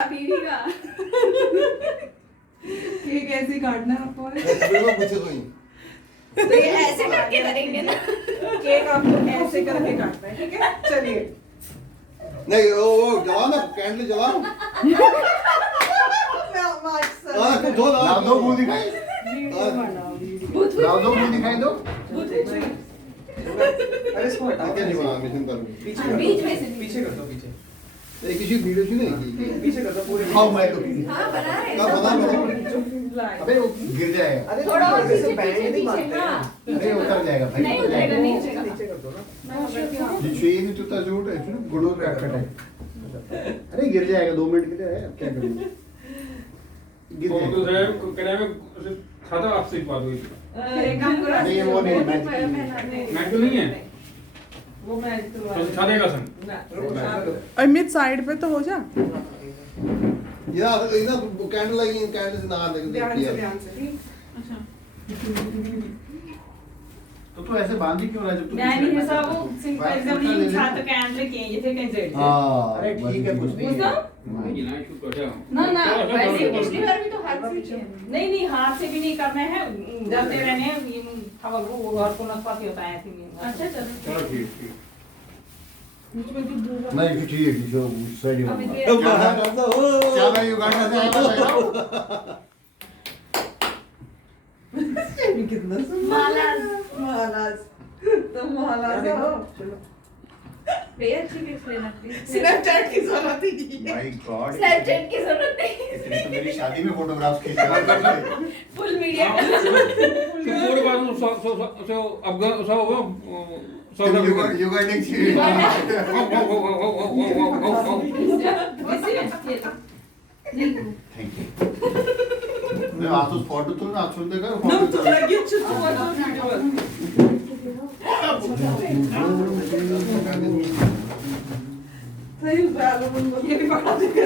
पीढ़ी का केक ऐसे ही काटना है आपको। पूछे तो ही तो ये ऐसे करके करेंगे ना। केक आपको ऐसे करके काटना है, ठीक है? चलिए। नहीं वो जलाओ ना, कैंडल जलाओ। हाँ तुम दो ला दो मुंह दिखाई, वीडियो बनाओ, वीडियो। ला दो मुंह दिखाई दो। अरे इसको हटाओ। क्या नहीं बना मिशन पर बीच में से पीछे कर दो, पीछे एक किसी वीडियो की नहीं पीछे कर दो पूरे। खाओ मैं तो हाँ बना रहे का बना अबे वो गिर जाएगा। अरे थोड़ा और जैसे पीछे बैंड पीछे नहीं पीछे मारते हाँ हैं। अरे उतर जाएगा भाई। नहीं उतरेगा नहीं उतरेगा नीचे कर दो ना। ये चाहिए नहीं तो ताजूट है ना, गुड़ों का कट है। अरे गिर जाएगा, 2 मिनट के लिए है, अब क्या करूं? गिर तो जाएगा। साहब कहने में खाता आपसे एक बात हुई एक काम करो। नहीं, वो नहीं, मैच मैच तो नहीं है वो मैच तो तो छादेगा सन ना। अमित साइड पे तो हो जा। ये ना कैंडल लगी, कैंडल से नहा दे ध्यान से, ध्यान से, ठीक? तो तू ऐसे बांध ही क्यों रहा है जब तू नहीं नहीं सब वो सिंपल एकदम नहीं छात कैंडल के ये थे कैसे हां अरे ठीक है, कुछ नहीं उसका है। ये ना शूट कर ना ना वैसे पिछली बार भी तो हाथ से किया। नहीं नहीं हाथ से भी नहीं करना है जब दे रहने हैं ये हवा वो और को नस्पति होता है ऐसे नहीं अच्छा चलो चलो ठीक ठीक नहीं ठीक है, जो सही अभी होगा। ये- क्या मैं युगांडा से आया था? कितना सुंदर। मालाज। मालाज। तुम मालाज हो। भैया अच्छी पिक्स लेना प्लीज। स्नैपचैट की जरूरत ही नहीं है। माय गॉड, स्नैपचैट की जरूरत नहीं। इतनी तो मेरी शादी में फोटोग्राफ्स खींचा। फुल मीडिया तो पूरे बार में सो अफगान सो वो साउथ अफ्रीका युगांडा की थैंक यू। मैं आज तो फोटो तो ना सुन देगा No, फोटो तो लगी छुट्टी मत दो वीडियो। सही बात है, ये भी पकड़ा देगा।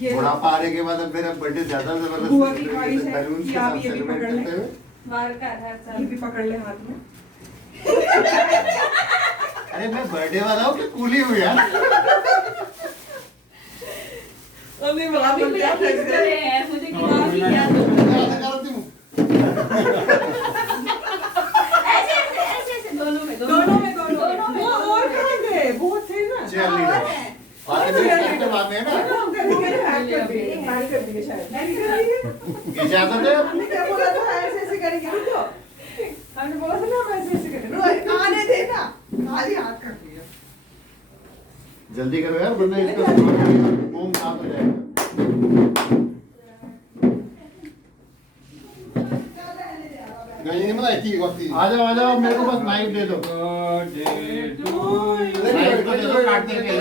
ये बुढ़ापा आने के बाद अब मेरा बर्थडे ज्यादा जबरदस्त बुआ की ख्वाहिश है बैलून कि के आप साथ ये भी सेलिब्रेट पकड़ लें। करते हुए। बाहर का आधार ये साहब। भी पकड़ ले हाथ में। अरे मैं बर्थडे वाला हूँ कि कूली हूँ यार? अभी वहाँ अभी पर भी क्या किस फंस तरह गए? है मुझे काफी याद ऐसे ऐसे ऐसे ऐसे दोनों में दोनों में दोनों दोनों में। वो और कहाँ गए? बहुत थे ना। चल और लीजिए। है। बाद में ना हम करेंगे ना, hack कर देंगे, hack कर देंगे शायद। Hack करेंगे। इजाजत है? हमने क्या बोला था? ऐसे ऐसे करेंगे, रुको। हमने बोला था ना, हम ऐसे ऐसे करेंगे। रुको, आने देना। खाली हाथ कर दिया। जल्दी करो यार, वरना इसका बूम साफ हो जाएगा। नहीं बनाई थी वक्ती आ जाओ, मेरे को बस नाइफ दे दो। बर्थडे टू नाइफ तो दे दो काटने के लिए।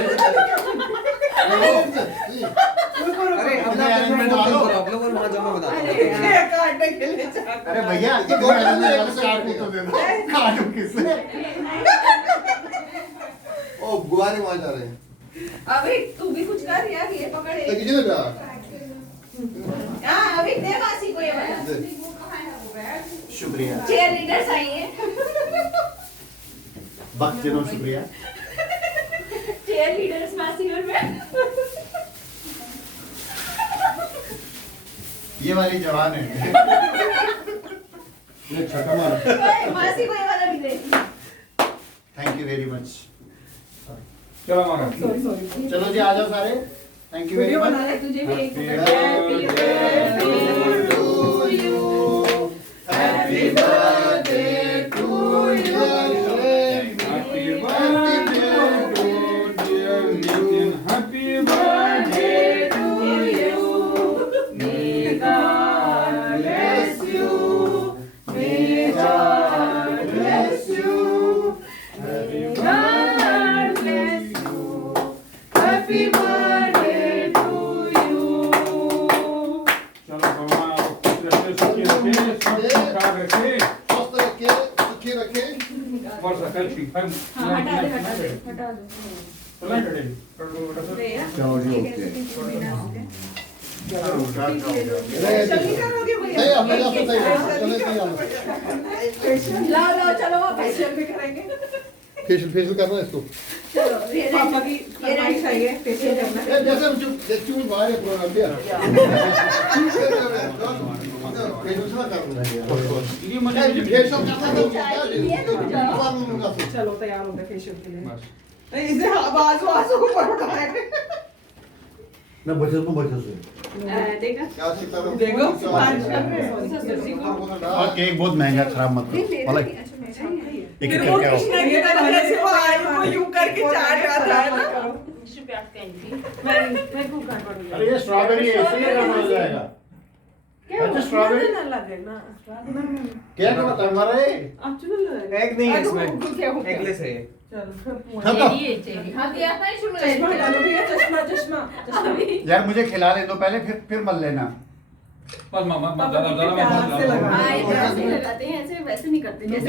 अरे अपना arrangement डालो। आप लोग और वहाँ जमा बता दो। ये काटने के लिए चाहता अरे भैया ये दो काम नहीं है, बस काटने तो दे दो। काटो किससे? ओ गुब्बारे वहां जा रहे हैं अभी तू भी कुछ कर यार ये तो पकड़े। किसी ने कहा हाँ अभी दे मासी को ये वाला। शुक्रिया चेयर लीडर्स आई हैं। वक्त जिनो, शुक्रिया। चेयर लीडर्स मासी और मैं। ये वाली जवान है। ये छक्का मार मासी को ये वाला भी दे। Thank you very much. चलो हमारा सॉरी सॉरी। चलो जी, आ जाओ सारे। Thank you very video much. बना ले। तुझे भी एक Happy birthday to you. Happy birthday to you. Happy birthday to dear Nitin. Happy birthday to you. May God bless you. May God bless you. Happy God bless you. Happy birthday to you. चलो भगवान आपको खुश रखे, सुखी रखे, सब ठीक ठाक रखे स्वस्थ रखे सुखी रखे और सकल ठीक है। हाँ हटा दे हटा दे हटा दे। चलो हटे कर दो बेटा सर। भैया चलो जी, ठीक है, ओके। ठीक है, बिना उसके। जल्दी करोगे भैया? नहीं अपने आप से सही चले नहीं आना फेशियल लाओ लाओ चलो वापस। फेशियल भी करेंगे। फेशियल करना है इसको चलो पापा की फरमाइश आई है फेशियल करना है। जैसे चूज बाहर है प्रोग्राम पे ये मुझे चलो तैयार हो गए फेशियल के लिए। बस नहीं, इसे आवाज को ऊपर उठाया ना बच्चे को बच्चे से देखा देखो और केक बहुत महंगा खराब मत करो वाला एक एक फिर वो क्या कृष्णा की तरह जैसे वो आलू को यूं करके चाट रहा था ना। मैं को कर पड़ूंगा अरे ये स्ट्रॉबेरी ऐसे ही रन हो जाएगा अच्छा स्ट्रॉबेरी ना लगे ना क्या बता हमारा ये एग नहीं है इसमें एगलेस है ये। खत्म हाँ दिया था शुरू चश्मा हटा लो भैया, चश्मा चश्मा यार मुझे खिला ले दो पहले फिर मल लेना बस मामा पापा कितने प्यार से लगा ऐसे लगाते हैं, ऐसे वैसे नहीं करते जैसे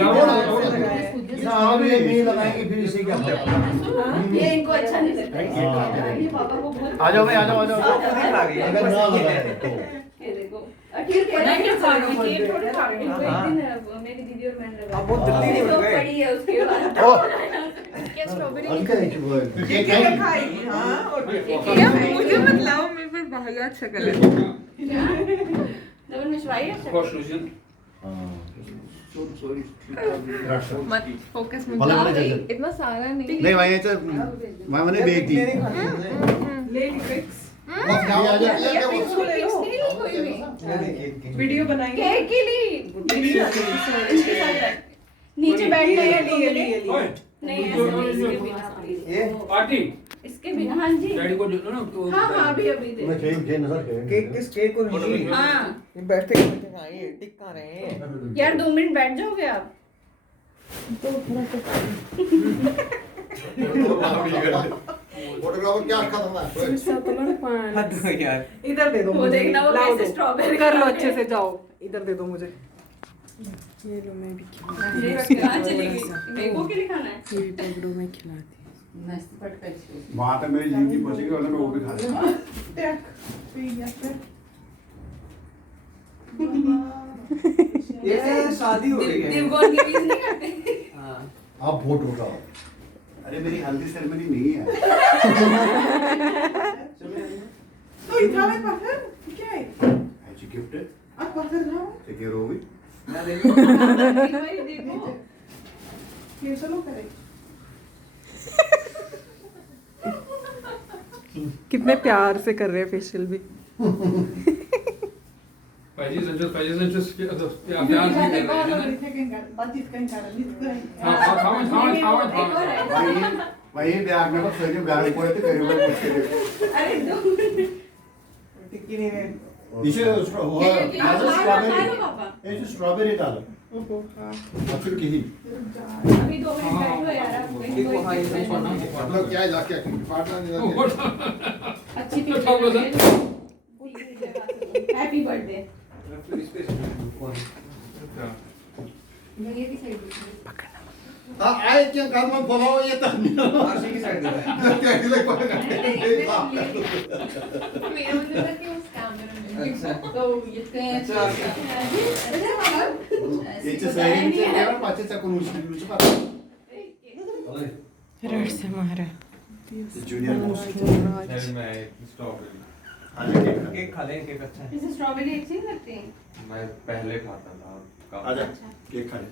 नहीं लगाएंगे फिर इसी का ये इनको अच्छा नहीं लगता है। ये पापा को बहुत आ जाओ भाई आ जाओ खुद ही खा गई। अगर ना लगाए तो ये देखो ठीक है मैं क्या खा रही हूँ केक थोड़ी खा रही हूँ इनको एक दिन मेरी दीदी और मैंने लगाया। अब बहुत जल्दी नहीं तो उठ गए। पड़ी है उसके बाद ओ क्या स्ट्रॉबेरी अंकल है चुप केक खाएगी हाँ और मुझे मत लाओ मेरे पास बहुत शक्ल है। डबल मिशवाई है कॉन्स्टिट्यूशन मत फोकस मत वाला वाला जगह इतना सारा नहीं नहीं भाई ये तो मैंने बेच दी ले ली फिक्स आ जा वीडियो बनाएंगे केक के लिए नीचे बैठने के लिए नहीं ऐसे नहीं, इसके बिना please। ये पार्टी इसके बिना हाँ जी डैडी को जो ना तो हाँ हाँ अभी अभी दे मैं चाहिए नजर केक किस केक को नहीं हाँ ये बैठते कहाँ ये टिक कहाँ रहे हैं यार 2 मिनट बैठ जाओगे आप फोटोग्राफर क्या खतरनाक हद हो यार। इधर दे दो वो मुझे देखना वो लाओ कैसे दो। स्ट्रॉबेरी कर लो अच्छे से जाओ इधर दे दो मुझे ये लो मैं भी कहाँ चलेगी मेको के लिए खाना है पकड़ो मैं खिलाती वहां पे मेरी जिंदगी पहुंचेगी और मैं वो भी खा लूंगा ये शादी हो गई है। दिवगोन की बीज नहीं करते हाँ। आप वोट उठाओ अरे मेरी हल्दी सेरेमनी नहीं है तो इतना में पत्थर क्या है ऐसी गिफ्ट है आप पत्थर लाओ सिक्योर हो गई ना ले देखो ये चलो करे कितने प्यार से कर रहे हैं फेशियल भी पैसे संचस के अभ्यास नहीं कर रहे हैं हाँ वही ब्याग में तो सोचे ब्याग में पड़े थे करीब मुश्किल अरे 2 टिक्की नहीं है इसे हुआ स्ट्रॉबेरी ये स्ट्रॉबेरी डालो फिर की अभी 2 मिनट बैठो यार आप देखो हाँ ये सब छोड़ना मतलब क्या है जाके फाटना नहीं अच्छी तो ठाक बता। हैप्पी बर्थडे अच्छा भैया की साइड हाँ आए क्या काम में बोलाओ ये तो आरसी की साइड देता है। क्या हिलक पड़ेगा मेरा मुझे लगा कि उस कैमरे में अच्छा। तो ये कहीं अच्छा। याचे सैरिंग चे केवळ पाचशे चाकून उचलूच पाहतो रड से मारा जूनियर मोस्ट केक खा लें केक अच्छा है। इसे स्ट्रॉबेरी अच्छी नहीं लगती है मैं पहले खाता था आजा केक खा ले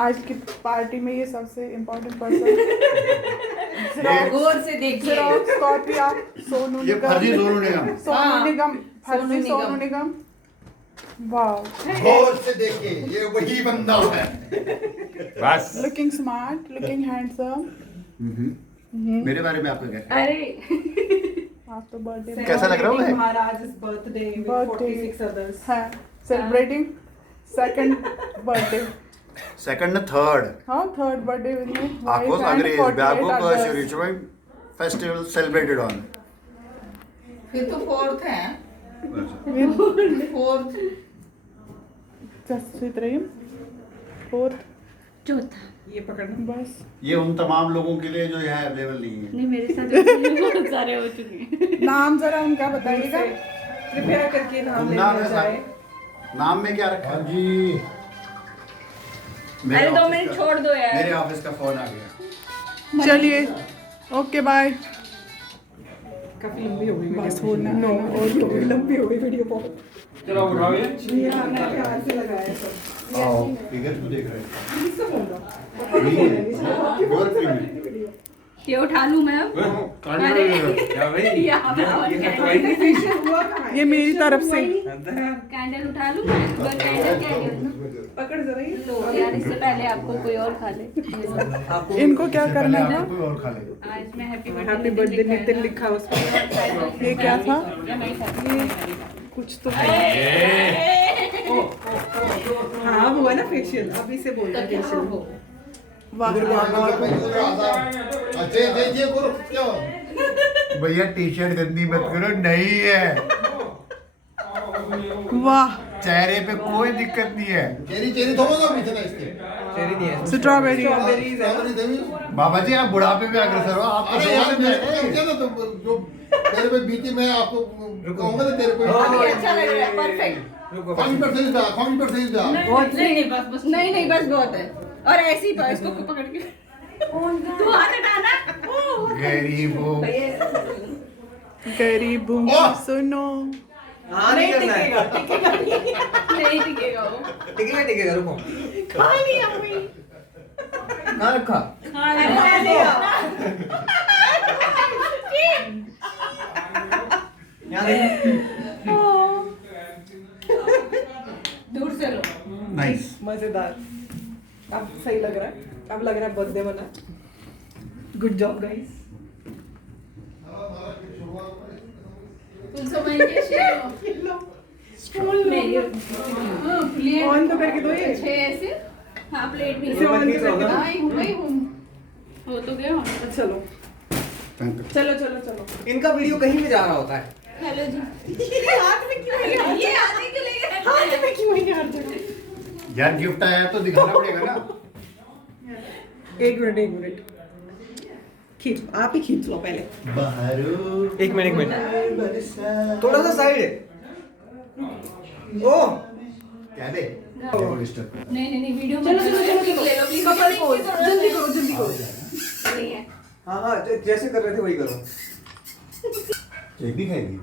आज की पार्टी में ये सबसे इम्पोर्टेंट पर्सन गौर से देखिए स्कॉर्पिया सोनू ये फर्जी निगम सोनू निगम सोनू निगम फर्जी सोनू सोनू निगम वाओ गौर से देखिए ये वही बंदा है बस लुकिंग स्मार्ट लुकिंग हैंडसम मेरे बारे में आपका क्या ख्याल अरे आज तो बर्थडे कैसा लग रहा हूँ मैं? महाराज बर्थडे Birthday. 46 others है सेलिब्रेटिंग सेकंड बर्थडे सेकंड न थर्ड हाँ third birthday with me Akos agrees Bago Ritual festival celebrated on फिर तो फोर्थ है फोर्थ जस्ट रहीम फोर्थ चौथा ये पकड़ना बस ये उन तमाम लोगों के लिए जो यहाँ अवेलेबल नहीं है नहीं मेरे साथ ऐसे बहुत सारे हो चुके हैं नाम जरा उनका बताइएगा कृपया करके नाम ले नाम लिया है जाए नाम में क्या रखा है? जी मेरे अरे 2 ऑफिस मिनट का- छोड़ दो यार। मेरे ऑफिस का फोन आ गया। चलिए ओके बाय। काफी लंबी हो गई बस होना नो और लंबी हो गई वीडियो बहुत। चलो उठाओ ये। हाँ, मैं प्यार से लगाया सब। आओ फिगर क्यों देख रहे हैं? किसका फोन था? Your premium. ये उठा लूं मैं अब? अरे क्या भाई यहाँ पे और ये तो कैंडल भाई फेशियल हुआ कहाँ है? ये मेरी तरफ से कैंडल उठा लूं मैं? बस कैंडल क्या है? पकड़ जरा ये। लो यार, इससे पहले आपको कोई और खा ले। इनको क्या इससे करना पहले था? आपको कोई और खा लेगा। आज मैं हैप्पी हैप्पी बर्थडे नितिन लिखा उस पर। ये क्या था? ये कुछ तो हाँ हुआ ना फेशियल, अभी से बोल रहा फेशियल हो। वाह अच्छे देखिए करो क्या भैया टी शर्ट गंदी मत करो, नहीं है वाह चेहरे पे कोई दिक्कत नहीं है। चेरी चेरी थोड़ा ना पीछे ना इसके चेरी नहीं है। स्ट्रॉबेरी स्ट्रॉबेरीज है। स्ट्रॉबेरी देवी बाबा जी आप बुढ़ापे में अग्रसर हो, आप अरे यार मैं क्या ना तो जो तेरे पे बीती मैं आपको कहूंगा ना तेरे पे अभी अच्छा लग रहा है, परफेक्ट। रुको कॉन्फिडेंस जा कॉन्फिडेंस जा बहुत नहीं बस नहीं बस बहुत है। और ऐसे ही पर इसको पकड़ के तू हाथ हटाना। गरीब हो। गरीब हूँ वाह! सुनो। हाँ नहीं करना है। नहीं टिकेगा वो। टिकेगा टिकेगा रुको। खा लिया भाई। कहाँ रखा? खा लिया। यहाँ देखो। दूर से लो। नाइस। मजेदार। अब सही लग रहा है, अब लग रहा है बर्थडे मना। Good job guys. तुम समझ के शेयर मेरी प्लेट ऑन तो करके दो ये। 6 ऐसे। हाँ प्लेट भी इसे ऑन तो करके हाँ ही हूँ हो तो गया। दो। चलो चलो चलो चलो। इनका वीडियो कहीं भी जा रहा होता है। हेलो जी। हाथ में क्यों है? ये आने के लिए हाथ में क्यों है हर जगह? यार गिफ्ट आया तो दिखाना पड़ेगा ना। एक मिनट खींच, आप ही खींच लो पहले। बहरू एक मिनट थोड़ा सा साइड है। ओ क्या दे डिस्टर्ब नहीं वीडियो चलो चलो चलो ले लो प्लीज। कपल पोज जल्दी करो नहीं है। हाँ हाँ जैसे कर रहे थे वही करो। केक भी खाएगी।